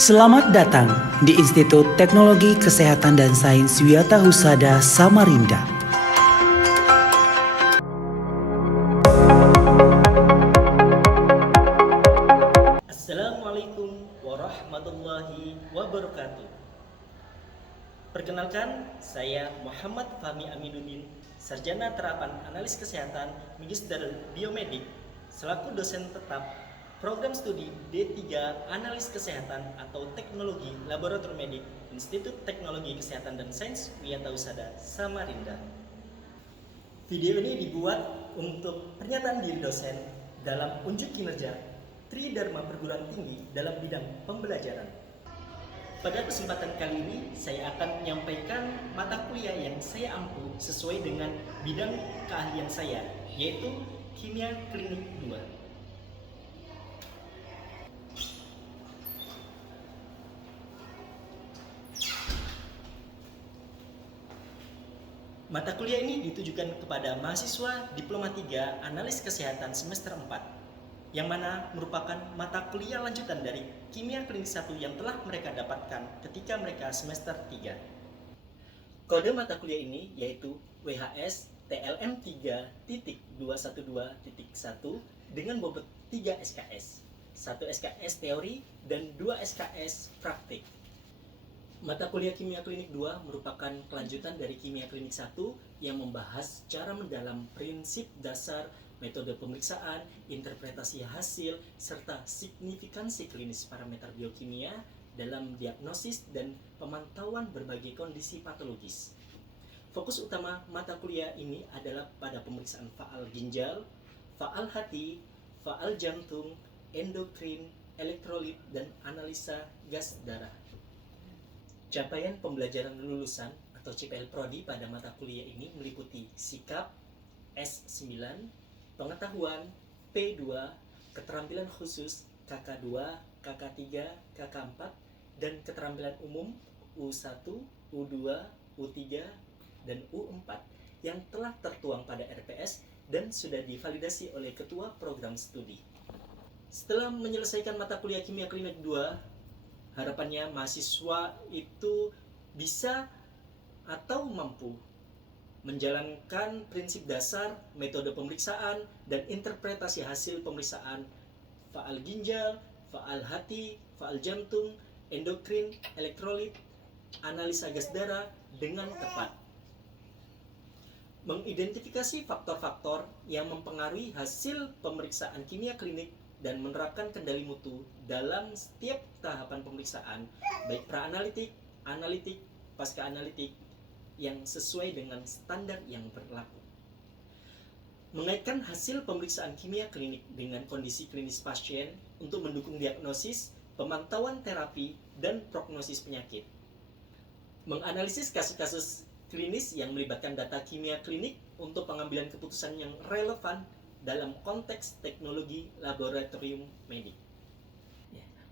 Selamat datang di Institut Teknologi Kesehatan dan Sains Wiyata Husada Samarinda. Assalamualaikum warahmatullahi wabarakatuh. Perkenalkan, saya Muhammad Fahmi Aminuddin, Sarjana Terapan Analis Kesehatan Magister Biomedik, selaku dosen tetap Program Studi D3 Analis Kesehatan atau Teknologi Laboratorium Medik Institut Teknologi Kesehatan dan Sains Wiyata Husada Samarinda. Video ini dibuat untuk pernyataan diri dosen dalam unjuk kinerja Tridharma Perguruan Tinggi dalam bidang pembelajaran. Pada kesempatan kali ini, saya akan menyampaikan mata kuliah yang saya ampu sesuai dengan bidang keahlian saya, yaitu Kimia Klinik 2. Mata kuliah ini ditujukan kepada mahasiswa Diploma 3 Analis Kesehatan semester 4, yang mana merupakan mata kuliah lanjutan dari Kimia Klinik 1 yang telah mereka dapatkan ketika mereka semester 3. Kode mata kuliah ini yaitu WHS TLM 3.212.1 dengan bobot 3 SKS, 1 SKS teori dan 2 SKS praktik. Mata kuliah Kimia Klinik 2 merupakan kelanjutan dari Kimia Klinik 1 yang membahas cara mendalam prinsip dasar, metode pemeriksaan, interpretasi hasil, serta signifikansi klinis parameter biokimia dalam diagnosis dan pemantauan berbagai kondisi patologis. Fokus utama mata kuliah ini adalah pada pemeriksaan faal ginjal, faal hati, faal jantung, endokrin, elektrolit, dan analisa gas darah. Capaian pembelajaran lulusan atau CPL Prodi pada mata kuliah ini meliputi sikap S9, pengetahuan P2, keterampilan khusus KK2, KK3, KK4, dan keterampilan umum U1, U2, U3, dan U4 yang telah tertuang pada RPS dan sudah divalidasi oleh Ketua Program Studi. Setelah menyelesaikan mata kuliah Kimia Klinik 2, harapannya mahasiswa itu bisa atau mampu menjalankan prinsip dasar, metode pemeriksaan, dan interpretasi hasil pemeriksaan faal ginjal, faal hati, faal jantung, endokrin, elektrolit, analisa gas darah dengan tepat. Mengidentifikasi faktor-faktor yang mempengaruhi hasil pemeriksaan kimia klinik dan menerapkan kendali mutu dalam setiap tahapan pemeriksaan, baik pra-analitik, analitik, pasca-analitik, yang sesuai dengan standar yang berlaku. Mengaitkan hasil pemeriksaan kimia klinik dengan kondisi klinis pasien untuk mendukung diagnosis, pemantauan terapi, dan prognosis penyakit. Menganalisis kasus-kasus klinis yang melibatkan data kimia klinik untuk pengambilan keputusan yang relevan dalam konteks teknologi laboratorium medik.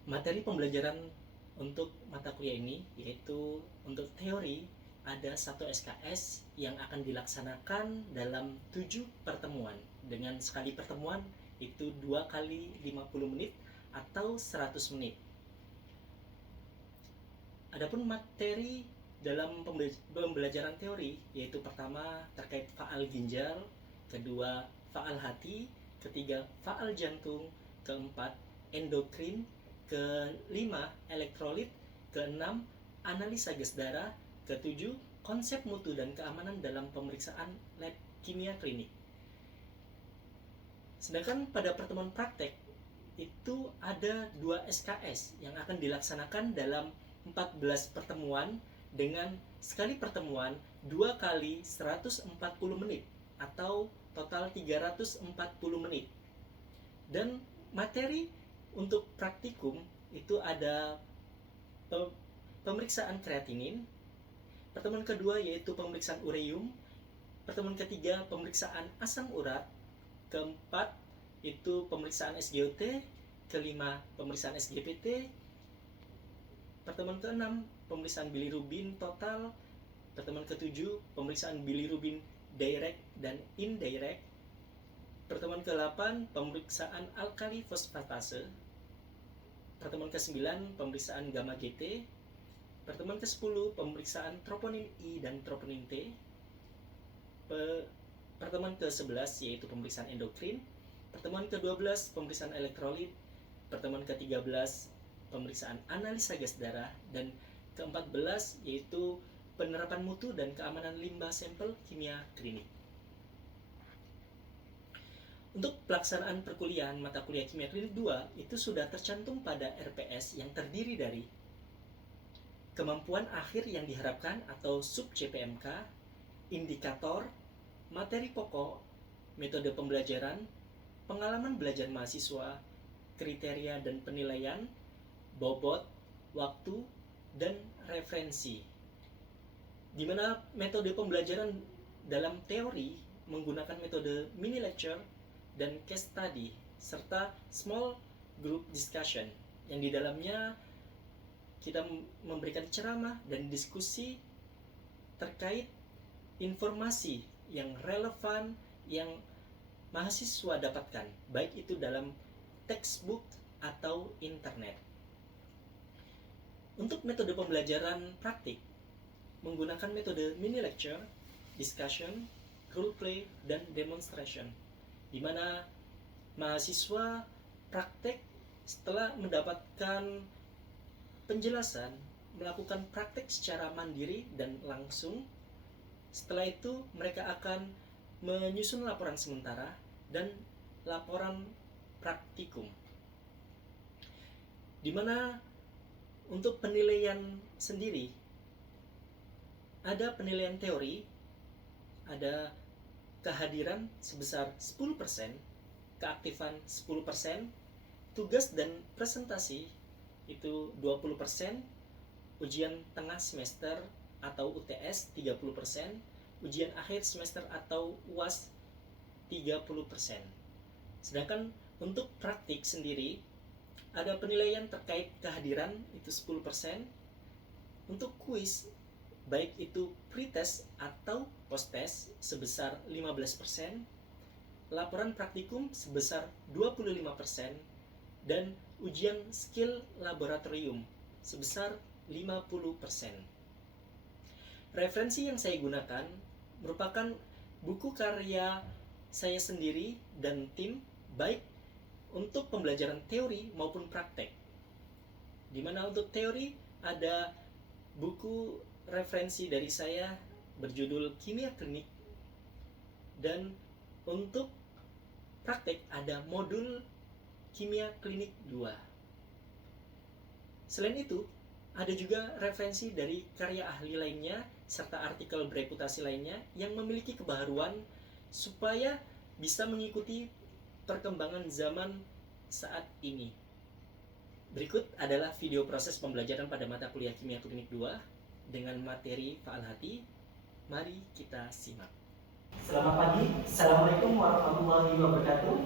Materi pembelajaran untuk mata kuliah ini yaitu untuk teori ada 1 SKS yang akan dilaksanakan dalam 7 pertemuan dengan sekali pertemuan itu 2 kali 50 menit atau 100 menit. Adapun materi dalam pembelajaran teori yaitu pertama terkait faal ginjal, kedua faal hati, ketiga faal jantung, keempat endokrin, kelima elektrolit, keenam analisa gas darah, ketujuh konsep mutu dan keamanan dalam pemeriksaan lab kimia klinik. Sedangkan pada pertemuan praktek itu ada 2 SKS yang akan dilaksanakan dalam 14 pertemuan dengan sekali pertemuan 2 kali 140 menit atau total 340 menit. Dan materi untuk praktikum itu ada pemeriksaan kreatinin, pertemuan kedua yaitu pemeriksaan ureum, pertemuan ketiga pemeriksaan asam urat, keempat itu pemeriksaan SGOT, kelima pemeriksaan SGPT, pertemuan keenam pemeriksaan bilirubin total, pertemuan ketujuh pemeriksaan bilirubin direct dan indirect, pertemuan ke-8 pemeriksaan alkali fosfatase, pertemuan ke-9 pemeriksaan gamma GT, pertemuan ke-10 pemeriksaan troponin I dan troponin T, pertemuan ke-11 yaitu pemeriksaan endokrin, pertemuan ke-12 pemeriksaan elektrolit, pertemuan ke-13 pemeriksaan analisa gas darah, dan ke-14 yaitu penerapan mutu dan keamanan limbah sampel kimia klinik. Untuk pelaksanaan perkuliahan mata kuliah kimia klinik 2 itu sudah tercantum pada RPS yang terdiri dari kemampuan akhir yang diharapkan atau sub CPMK, indikator, materi pokok, metode pembelajaran, pengalaman belajar mahasiswa, kriteria dan penilaian, bobot, waktu, dan referensi. Di mana metode pembelajaran dalam teori menggunakan metode mini lecture dan case study serta small group discussion yang di dalamnya kita memberikan ceramah dan diskusi terkait informasi yang relevan yang mahasiswa dapatkan, baik itu dalam textbook atau internet. Untuk metode pembelajaran praktik menggunakan metode mini lecture, discussion, role play, dan demonstration, di mana mahasiswa praktek setelah mendapatkan penjelasan melakukan praktek secara mandiri dan langsung. Setelah itu mereka akan menyusun laporan sementara dan laporan praktikum, di mana untuk penilaian sendiri ada penilaian teori, ada kehadiran sebesar 10%, keaktifan 10%, tugas dan presentasi itu 20%, ujian tengah semester atau UTS 30%, ujian akhir semester atau UAS 30%. Sedangkan untuk praktik sendiri ada penilaian terkait kehadiran itu 10%, untuk kuis baik itu pretest atau posttest sebesar 15%, laporan praktikum sebesar 25%, dan ujian skill laboratorium sebesar 50%. Referensi yang saya gunakan merupakan buku karya saya sendiri dan tim, baik untuk pembelajaran teori maupun praktek. Di mana untuk teori ada buku referensi dari saya berjudul Kimia Klinik, dan untuk praktek ada modul Kimia Klinik 2. Selain itu, ada juga referensi dari karya ahli lainnya serta artikel bereputasi lainnya yang memiliki kebaharuan supaya bisa mengikuti perkembangan zaman saat ini. Berikut adalah video proses pembelajaran pada mata kuliah Kimia Klinik 2 dengan materi Faal Hati. Mari kita simak. Selamat pagi. Assalamualaikum warahmatullahi wabarakatuh.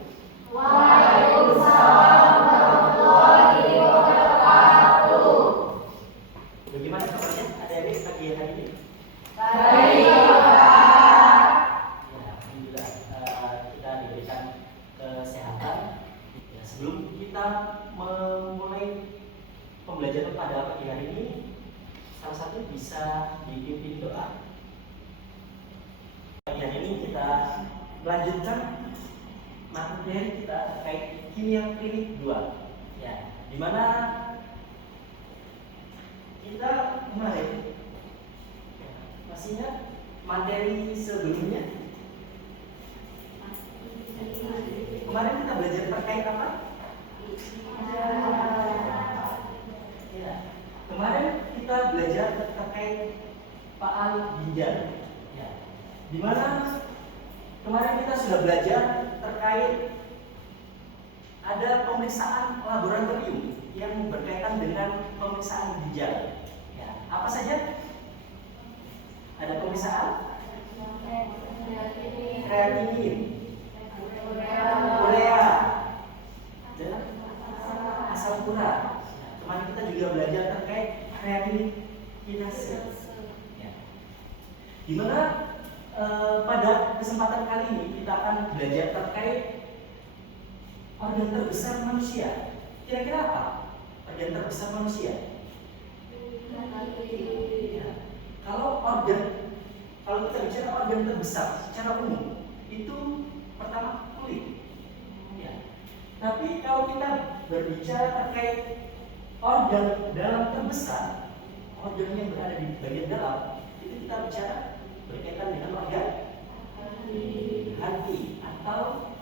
Waalaikumsalam warahmatullahi wabarakatuh. Bagaimana kabarnya adik-adik pagi hari ini? Baik, Pak. Ya, alhamdulillah kita diberikan kesehatan. Ya, sebelum kita memulai pembelajaran pada pagi hari ini, salah satu bisa dipimpin doa. Pagi hari ini kita melanjutkan materi kita terkait Kimia Klinik 2. Ya, di mana kita kemarin masih ingat materi sebelumnya? Kemarin kita belajar terkait apa? Ya, kemarin kita belajar terkait faal ginjal. Ya, di mana kemarin kita sudah belajar terkait ada pemeriksaan laboratorium yang berkaitan dengan pemeriksaan ginjal. Ya, apa saja? Ada pemeriksaan kreatinin, urea, dan asam urat. Kemarin kita juga belajar terkait kreatininase. Ya. Di mana pada kesempatan kali ini kita akan belajar terkait organ terbesar manusia. Kira-kira apa Organ terbesar manusia. Ya. Kalau kita bicara organ terbesar secara umum itu pertama kulit. Ya. Tapi kalau kita berbicara terkait organ dalam terbesar, organ yang berada di bagian dalam, itu kita bicara berkaitan dengan organ hati atau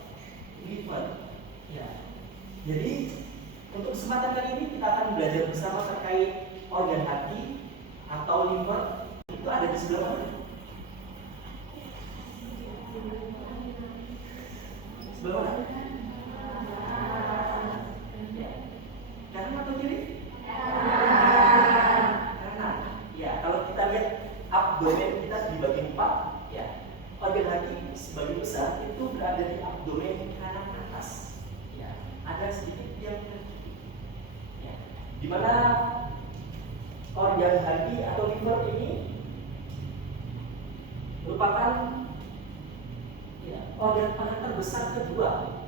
liver. Ya. Jadi untuk kesempatan kali ini kita akan belajar bersama terkait organ hati atau liver. Itu ada di sebelah mana? Sebelah mana? Ya. Kanan atau kiri? Kanan. Ya, kalau kita lihat abdomen kita di bagian 4, ya. Organ hati sebagian besar itu berada di abdomen kanan atas. Ya, ada sedikit yang ya. Di mana organ hati atau liver ini merupakan ya, organ paling terbesar kedua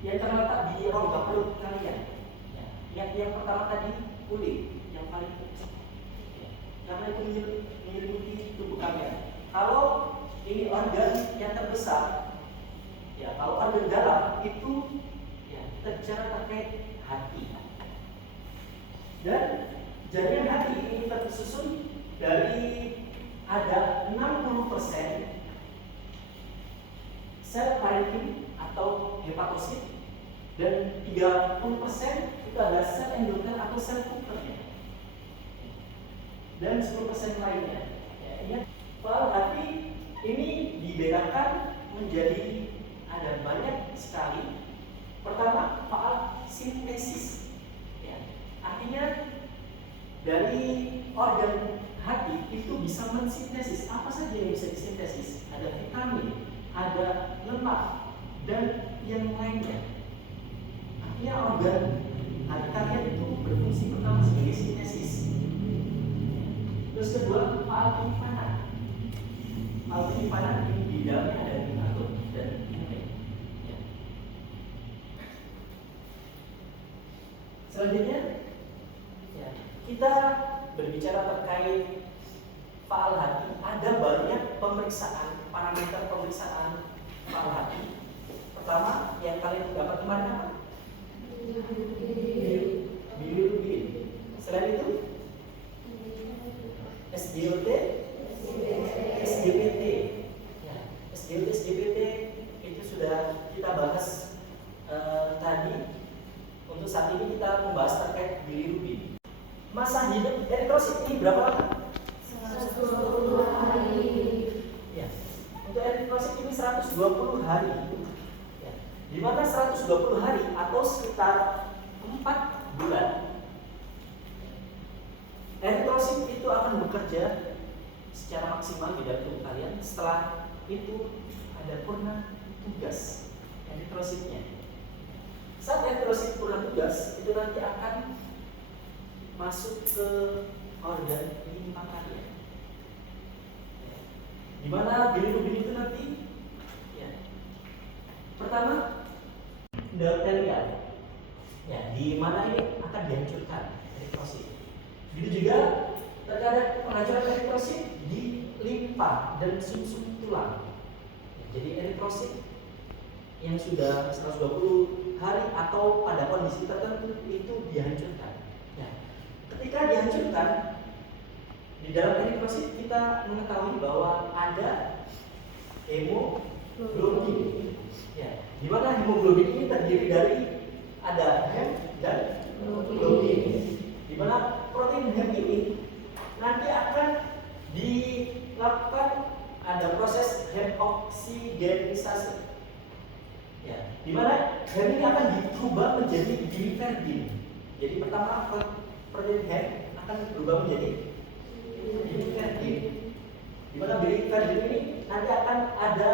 yang terletak di rongga perut kalian. Ya. Yang pertama tadi kulit yang paling kecil, ya. Karena itu menyelimuti tubuh kalian. Kalau ini organ yang terbesar, ya kalau organ dalam itu ya kita bicara terkait hati. Dan jaringan hati ini tersusun dari ada 60% sel parenkim atau hepatosit dan 30% itu adalah sel endotel atau sel Kupfernya dan 10% lainnya. Ya, ingat bahwa hati ini dibedakan menjadi ada banyak sekali. Pertama, faal sintesis. Ya, artinya dari organ hati itu bisa mensintesis apa saja yang bisa disintesis. Ada vitamin, ada lemak, dan yang lainnya. Artinya organ hati kalian itu berfungsi pertama sebagai sintesis. Terus kedua, faal penyimpanan. Faal penyimpanan ini di dalamnya ada glukagon dan lain. Ya. Selanjutnya, ya, kita berbicara terkait faal hati. Ada banyak pemeriksaan, parameter pemeriksaan faal hati. Pertama, yang kalian dapat kemarin apa? Bilirubin. Selain itu, SGLT, SGPT. Ya, SGLT, SGPT itu sudah kita bahas tadi. Untuk saat ini kita membahas terkait bilirubin. Masa hidup eritrosit ini berapa lama? 120 hari. Ya. Untuk eritrosit ini 120 hari. Ya. Di mana 120 hari atau sekitar 4 bulan. Eritrosit itu akan bekerja secara maksimal di dalam tubuh kalian. Setelah itu ada purna tugas eritrositnya. Saat eritrosit purna tugas itu nanti akan masuk ke organ limpa kalian. Ya. Di mana bilirubin itu nanti ya. Pertama endotelial. Ya, di mana ini akan dihancurkan eritrosit. Begitu juga terkadang penghancuran eritrosit di limpa dan sumsum tulang. Ya, jadi eritrosit yang sudah 120 hari atau pada kondisi tertentu itu dihancurkan. Ya. Ketika dihancurkan di dalam eritrosit kita mengetahui bahwa ada hemoglobin. Ya, di mana hemoglobin ini terdiri dari ada hem dan globin. Di mana protein hem ini nanti akan dilakukan ada proses hemoksigenisasi. Ya, di mana hem ini akan diubah menjadi biliverdin. Jadi pertama protein hem akan berubah menjadi biliverdin. Di mana biliverdin ini nanti akan ada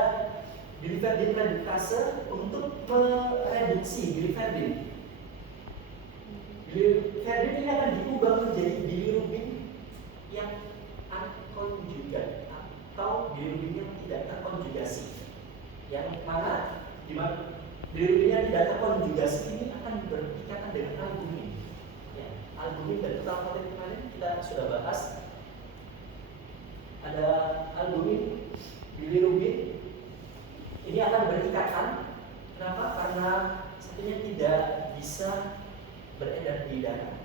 biliverdin redukase untuk mereduksi biliverdin. Biliverdin ini akan diubah menjadi bilirubin yang unconjugate atau bilirubin yang tidak terkonjugasi. Yang mana di mana bilirubin yang tidak terkonjugasi ini akan berikatan dengan albumin. albumin dan total materi kemarin kita sudah bahas. Ada albumin, bilirubin. Ini akan berikatan. Kenapa? Karena satunya tidak bisa beredar di darah,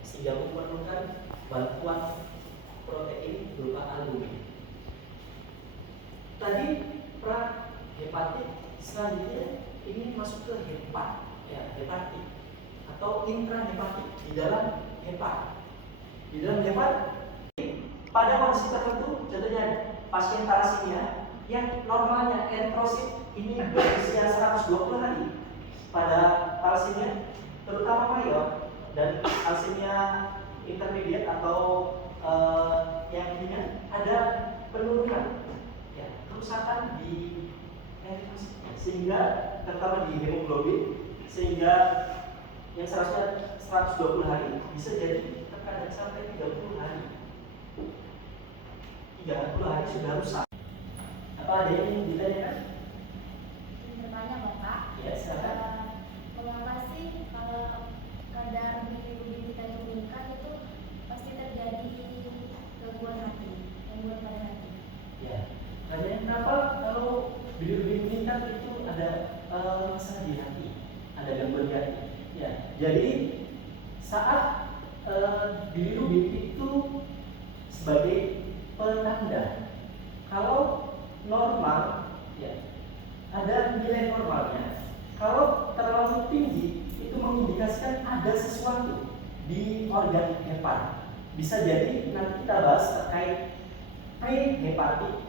sehingga memerlukan bantuan protein berupa albumin. Tadi prahepatik, selanjutnya ini masuk ke hepat, ya, hepatik atau intrahepatik di dalam hepat. Di dalam hepat pada kondisi tertentu, contohnya pasien thalassemia yang normalnya eritrosit ini berusia 120 hari pada thalassemia terutama mayor dan thalassemia intermediate atau yang ringan ada penurunan, ya, kerusakan di eritrositnya, sehingga terutama di hemoglobin, sehingga yang seharusnya 120 hari bisa jadi terkadang sampai 30 hari. 30 hari sudah rusak. Apa ada yang ingin ditanyakan? Bertanya Bapak. Ya, silakan. Mengapa sih kalau kadar bilirubin kita yang meningkat itu pasti terjadi gangguan pada hati? Ya, tanya kenapa kalau bilirubin meningkat itu ada masalah di hati, ada gangguan di hati. Ya, jadi saat bilirubin itu sebagai penanda kalau normal, ya, ada nilai normalnya. Kalau terlalu tinggi itu mengindikasikan ada sesuatu di organ hepat. Bisa jadi nanti kita bahas terkait prehepatik.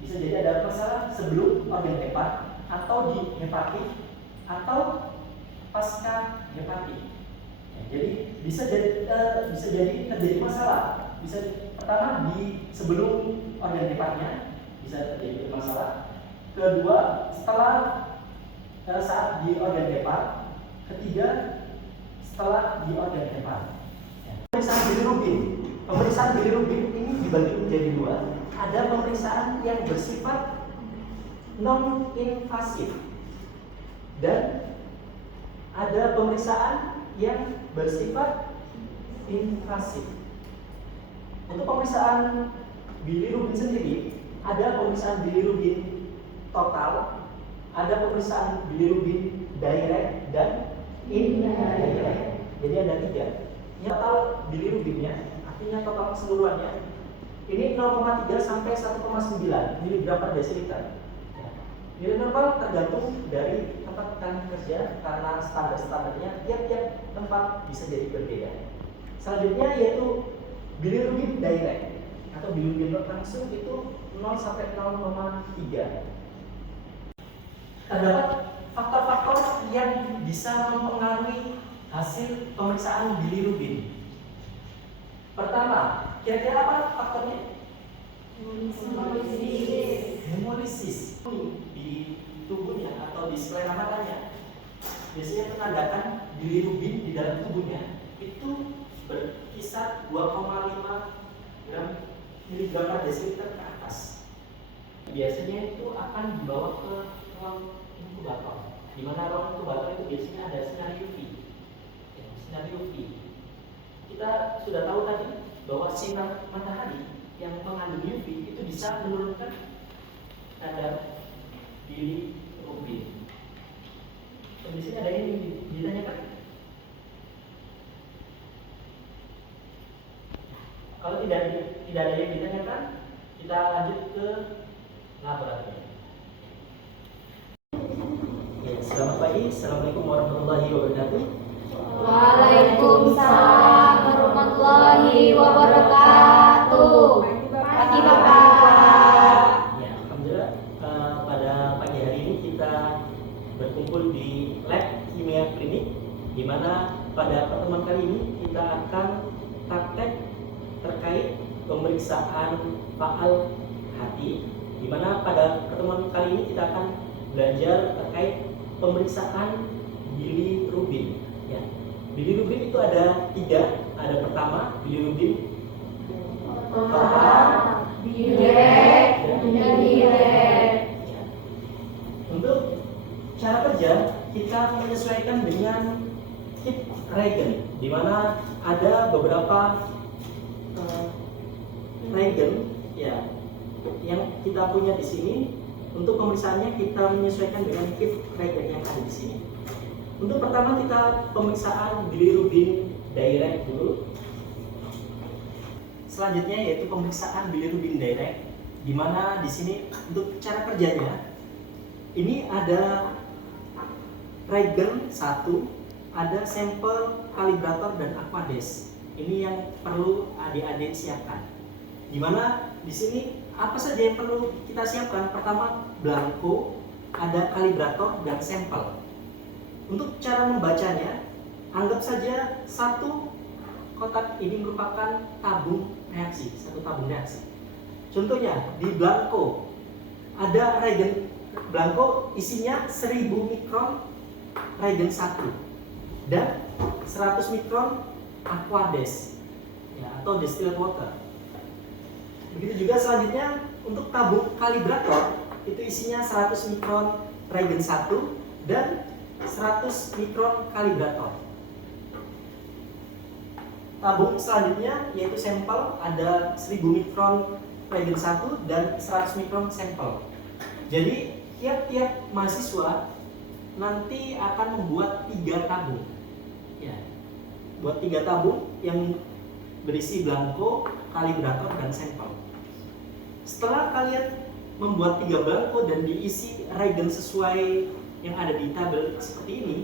Bisa jadi ada masalah sebelum organ hepat atau di hepatik atau pasca hepatik. Ya, jadi bisa jadi terjadi masalah. Bisa pertama di sebelum organ hepatnya bisa terjadi masalah. Kedua, setelah saat di organ hepat. Ketiga, setelah di organ hepat. Ya. Pemeriksaan bilirubin ini dibagi menjadi dua. Ada pemeriksaan yang bersifat non-invasif dan ada pemeriksaan yang bersifat invasif. Untuk pemeriksaan bilirubin sendiri, ada pemeriksaan bilirubin total, ada pemeriksaan bilirubin direct dan indirect. Jadi ada tiga. Total bilirubinnya, artinya total keseluruhannya, ini 0,3 sampai 1,9 mg per desiliter. Nilai normal tergantung dari tempat kalian kerja karena standar-standarnya tiap-tiap tempat bisa jadi berbeda. Selanjutnya yaitu bilirubin direct atau bilirubin langsung itu 0 sampai 0,3. Terdapat faktor-faktor yang bisa mempengaruhi hasil pemeriksaan bilirubin. Pertama, kira-kira apa faktornya? Hemolisis di tubuhnya atau di selera matanya. Biasanya menandakan bilirubin di dalam tubuhnya itu berkisar 2,5 mg per desiliter ke atas. Biasanya itu akan dibawa ke ruang inkubator, di mana ruang inkubator itu biasanya ada sinar UV. Ya, sinar UV. Kita sudah tahu tadi bahwa sinar matahari yang mengandung UV itu bisa menurunkan kadar bilirubin. Di sini ada yang ditanyakan? Kalau tidak ada yang ditanyakan, kita lanjut ke laboratorium. Ya, selamat pagi, assalamualaikum warahmatullahi wabarakatuh. Waalaikumsalam warahmatullahi wabarakatuh. Pagi Bapak. Ya, alhamdulillah pada pagi hari ini kita berkumpul di lab kimia klinik, di mana pada pertemuan kali ini kita akan praktek terkait pemeriksaan faal hati, di mana pada pertemuan kali ini kita akan belajar terkait pemeriksaan bilirubin. Ya. Bilirubin itu ada tiga. Ada pertama bilirubin total, direct, dan indirect. Ya. Untuk cara kerja kita menyesuaikan dengan kit reagen. di mana ada beberapa regen ya yang kita punya di sini. Untuk pemeriksaannya kita menyesuaikan dengan kit regen yang ada di sini. Untuk pertama kita pemeriksaan bilirubin direct dulu. Selanjutnya yaitu pemeriksaan bilirubin direct, di mana di sini untuk cara kerjanya ini ada regen 1, ada sampel kalibrator dan aquades. Ini yang perlu adik-adik siapkan. Di mana di sini apa saja yang perlu kita siapkan? Pertama, blanko, ada kalibrator dan sampel. Untuk cara membacanya, anggap saja satu kotak ini merupakan tabung reaksi, satu tabung reaksi. Contohnya di blanko ada regen blanko isinya 1000 mikron regen 1 dan 100 mikron aquades ya, atau distilled water. Begitu juga selanjutnya untuk tabung kalibrator itu isinya 100 mikron regen 1 dan 100 mikron kalibrator. Tabung selanjutnya yaitu sampel ada 1000 mikron regen 1 dan 100 mikron sampel. Jadi tiap-tiap mahasiswa nanti akan membuat 3 tabung. Ya. Buat 3 tabung yang berisi blanko, kalibrator dan sampel. Setelah kalian membuat 3 blanko dan diisi regen sesuai yang ada di tabel seperti ini,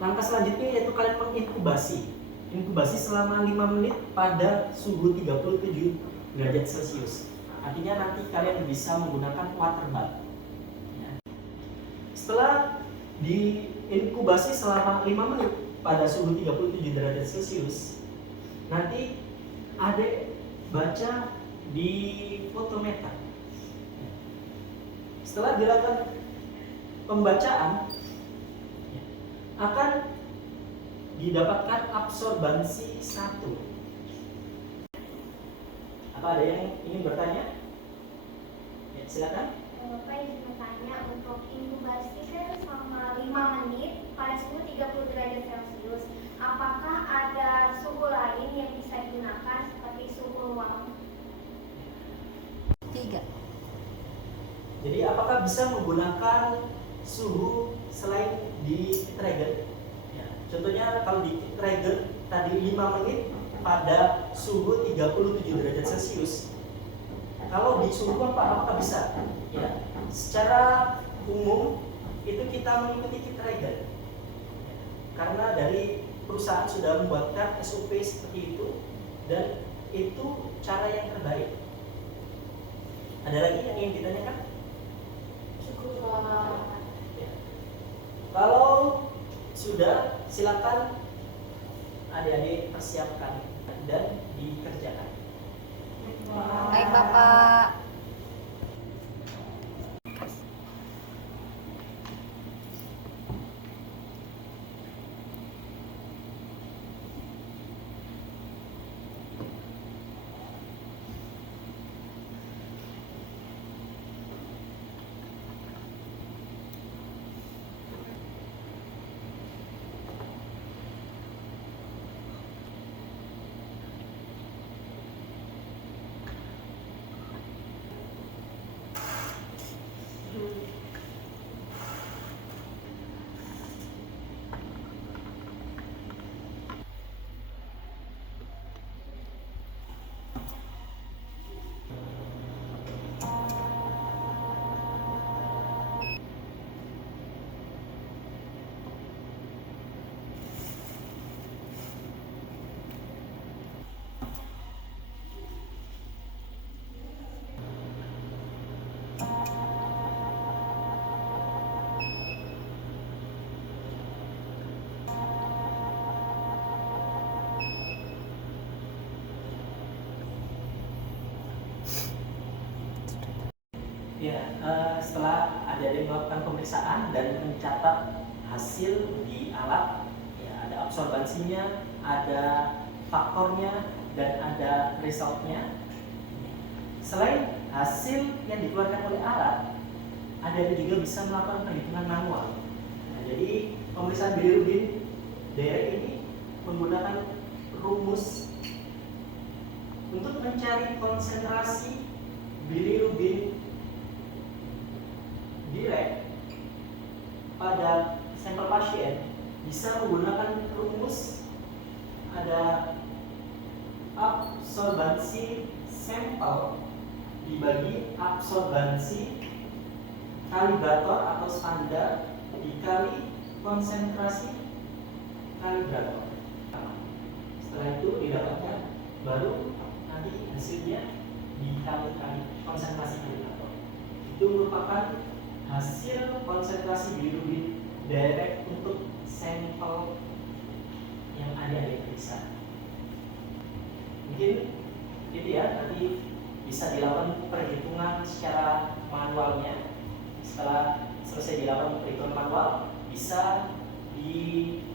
langkah selanjutnya yaitu kalian menginkubasi. Inkubasi selama 5 menit pada suhu 37 derajat Celcius. Artinya nanti kalian bisa menggunakan water bath. Ya. Setelah diinkubasi selama 5 menit pada suhu 37 derajat Celcius, nanti adik baca di fotometer. Setelah dilakukan pembacaan, akan didapatkan absorbansi 1. Apa ada yang ingin bertanya? Ya, silakan. Bapak izin bertanya, untuk inkubasi kan selama 5 menit pada suhu 30 derajat Celcius, apakah ada suhu lain yang bisa digunakan seperti suhu ruangan? 3. Jadi apakah bisa menggunakan suhu selain di regen? Ya, contohnya kalau di regen tadi 5 menit pada suhu 37 derajat Celcius. Kalau di suhu apakah bisa? Ya, secara umum itu kita mengikuti kit regen. Ya, karena dari perusahaan sudah membuatkan SOP seperti itu dan itu cara yang terbaik. Ada lagi yang ingin ditanyakan? Ya. Kalau sudah, silakan adik-adik persiapkan dan dikerjakan. Baik, Bapak. Ya, setelah adik-adik melakukan pemeriksaan dan mencatat hasil di alat, ya, ada absorbansinya, ada faktornya, dan ada resultnya. Selain hasil yang dikeluarkan oleh alat, adik-adik juga bisa melakukan perhitungan manual. Nah, jadi pemeriksaan bilirubin direct ini menggunakan rumus untuk mencari konsentrasi bilirubin direct pada sampel pasien bisa menggunakan rumus ada absorbansi sampel dibagi absorbansi kalibrator atau standar dikali konsentrasi kalibrator. Setelah itu didapatkan, baru nanti hasilnya dikali-kali konsentrasi kalibrator. Itu merupakan hasil konsentrasi bilirubin direct untuk sampel yang ada di periksa. Mungkin itu ya, nanti bisa dilakukan perhitungan secara manualnya. Setelah selesai dilakukan perhitungan manual, bisa dilanjut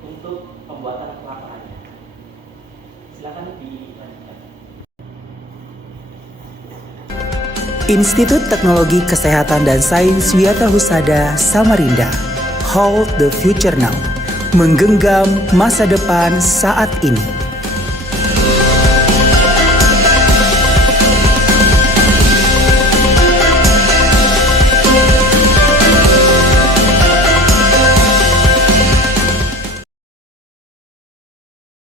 untuk pembuatan laporannya. Silakan dilanjutkan. Institut Teknologi Kesehatan dan Sains Wiyata Husada Samarinda. Hold the future now. Menggenggam masa depan saat ini.